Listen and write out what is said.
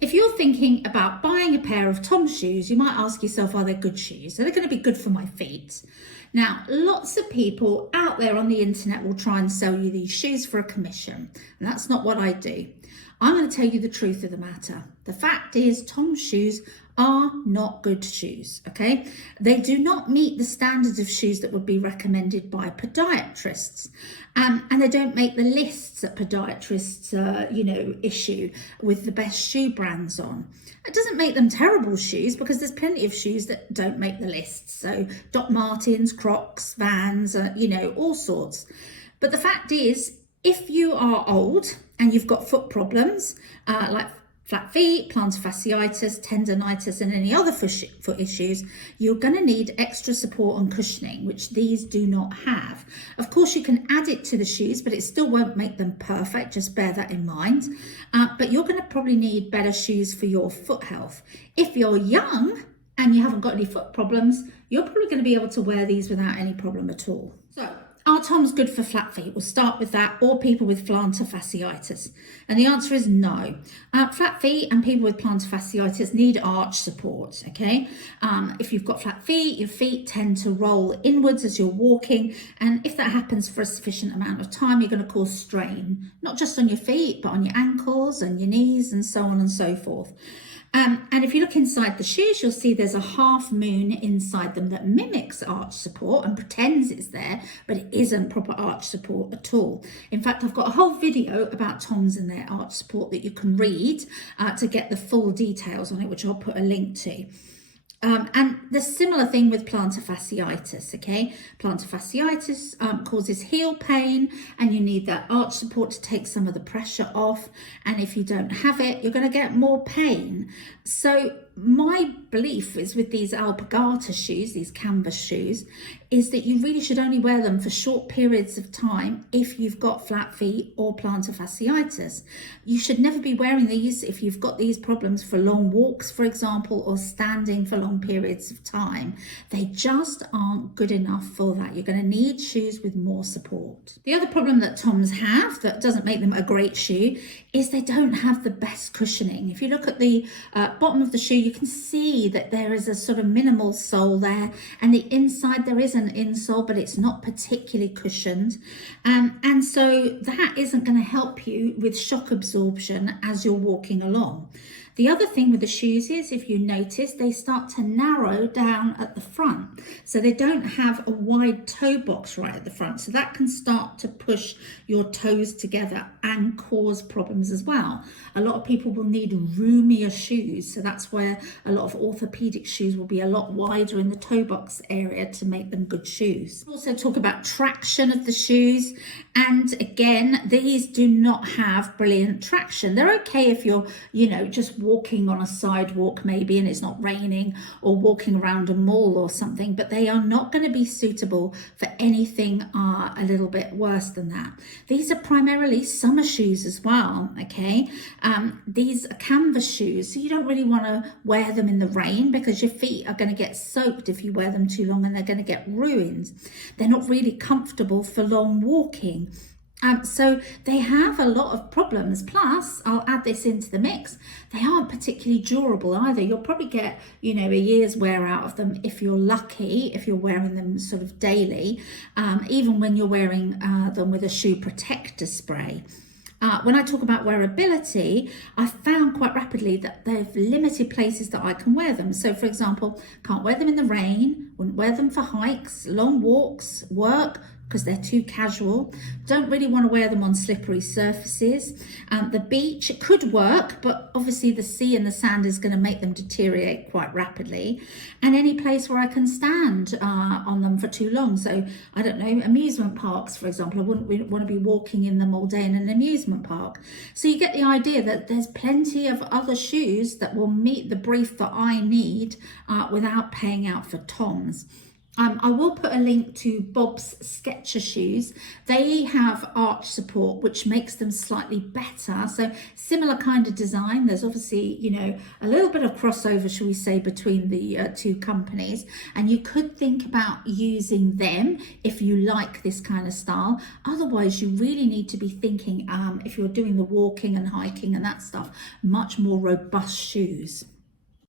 If you're thinking about buying a pair of TOMS shoes, you might ask yourself, are they good shoes? Are they going to be good for my feet? Now, lots of people out there on the internet will try and sell you these shoes for a commission, and that's not what I do. I'm going to tell you the truth of the matter. The fact is, TOMS shoes are not good shoes, okay? They do not meet the standards of shoes that would be recommended by podiatrists. And they don't make the lists that podiatrists, issue with the best shoe brands on. It doesn't make them terrible shoes because there's plenty of shoes that don't make the lists. So Doc Martens, Crocs, Vans, all sorts. But the fact is, if you are old and you've got foot problems, like flat feet, plantar fasciitis, tendonitis, and any other foot issues, you're going to need extra support and cushioning, which these do not have. Of course, you can add it to the shoes, but it still won't make them perfect. Just bear that in mind. But you're going to probably need better shoes for your foot health. If you're young and you haven't got any foot problems, you're probably going to be able to wear these without any problem at all. So, are TOMS good for flat feet? We'll start with that, or people with plantar fasciitis. And the answer is no. Flat feet and people with plantar fasciitis need arch support, okay? If you've got flat feet, your feet tend to roll inwards as you're walking. And if that happens for a sufficient amount of time, you're going to cause strain, not just on your feet, but on your ankles and your knees and so on and so forth. And if you look inside the shoes, you'll see there's a half moon inside them that mimics arch support and pretends it's there, but it isn't proper arch support at all. In fact, I've got a whole video about TOMS and their arch support that you can read to get the full details on it, which I'll put a link to. And the similar thing with plantar fasciitis, okay? Plantar fasciitis causes heel pain, and you need that arch support to take some of the pressure off. And if you don't have it, you're going to get more pain. So my belief is with these alpargata shoes, these canvas shoes, is that you really should only wear them for short periods of time if you've got flat feet or plantar fasciitis. You should never be wearing these if you've got these problems for long walks, for example, or standing for long periods of time. They just aren't good enough for that. You're going to need shoes with more support. The other problem that TOMS have that doesn't make them a great shoe is they don't have the best cushioning. If you look at the bottom of the shoe, you can see that there is a sort of minimal sole there, and the inside there is an insole, but it's not particularly cushioned, and so that isn't going to help you with shock absorption as you're walking along. The other thing with the shoes is, if you notice, they start to narrow down at the front. So they don't have a wide toe box right at the front. So that can start to push your toes together and cause problems as well. A lot of people will need roomier shoes. So that's where a lot of orthopedic shoes will be a lot wider in the toe box area to make them good shoes. We'll also talk about traction of the shoes. And again, these do not have brilliant traction. They're okay if you're, just walking on a sidewalk maybe and it's not raining, or walking around a mall or something, but they are not going to be suitable for anything a little bit worse than that. These are primarily summer shoes as well, okay? These are canvas shoes, so you don't really want to wear them in the rain because your feet are going to get soaked if you wear them too long, and they're going to get ruined. They're not really comfortable for long walking. So they have a lot of problems. Plus, I'll add this into the mix, they aren't particularly durable either. You'll probably get, a year's wear out of them if you're lucky, if you're wearing them sort of daily, even when you're wearing them with a shoe protector spray. When I talk about wearability, I found quite rapidly that they've limited places that I can wear them. So, for example, can't wear them in the rain, wouldn't wear them for hikes, long walks, work, because they're too casual. Don't really want to wear them on slippery surfaces. The beach, it could work, but obviously the sea and the sand is going to make them deteriorate quite rapidly. And any place where I can stand on them for too long. So, I don't know, amusement parks, for example. I wouldn't want to be walking in them all day in an amusement park. So you get the idea that there's plenty of other shoes that will meet the brief that I need without paying out for TOMS. I will put a link to Bob's Sketcher shoes. They have arch support, which makes them slightly better. So similar kind of design. There's obviously, you know, a little bit of crossover, shall we say, between the two companies. And you could think about using them if you like this kind of style. Otherwise, you really need to be thinking, if you're doing the walking and hiking and that stuff, much more robust shoes.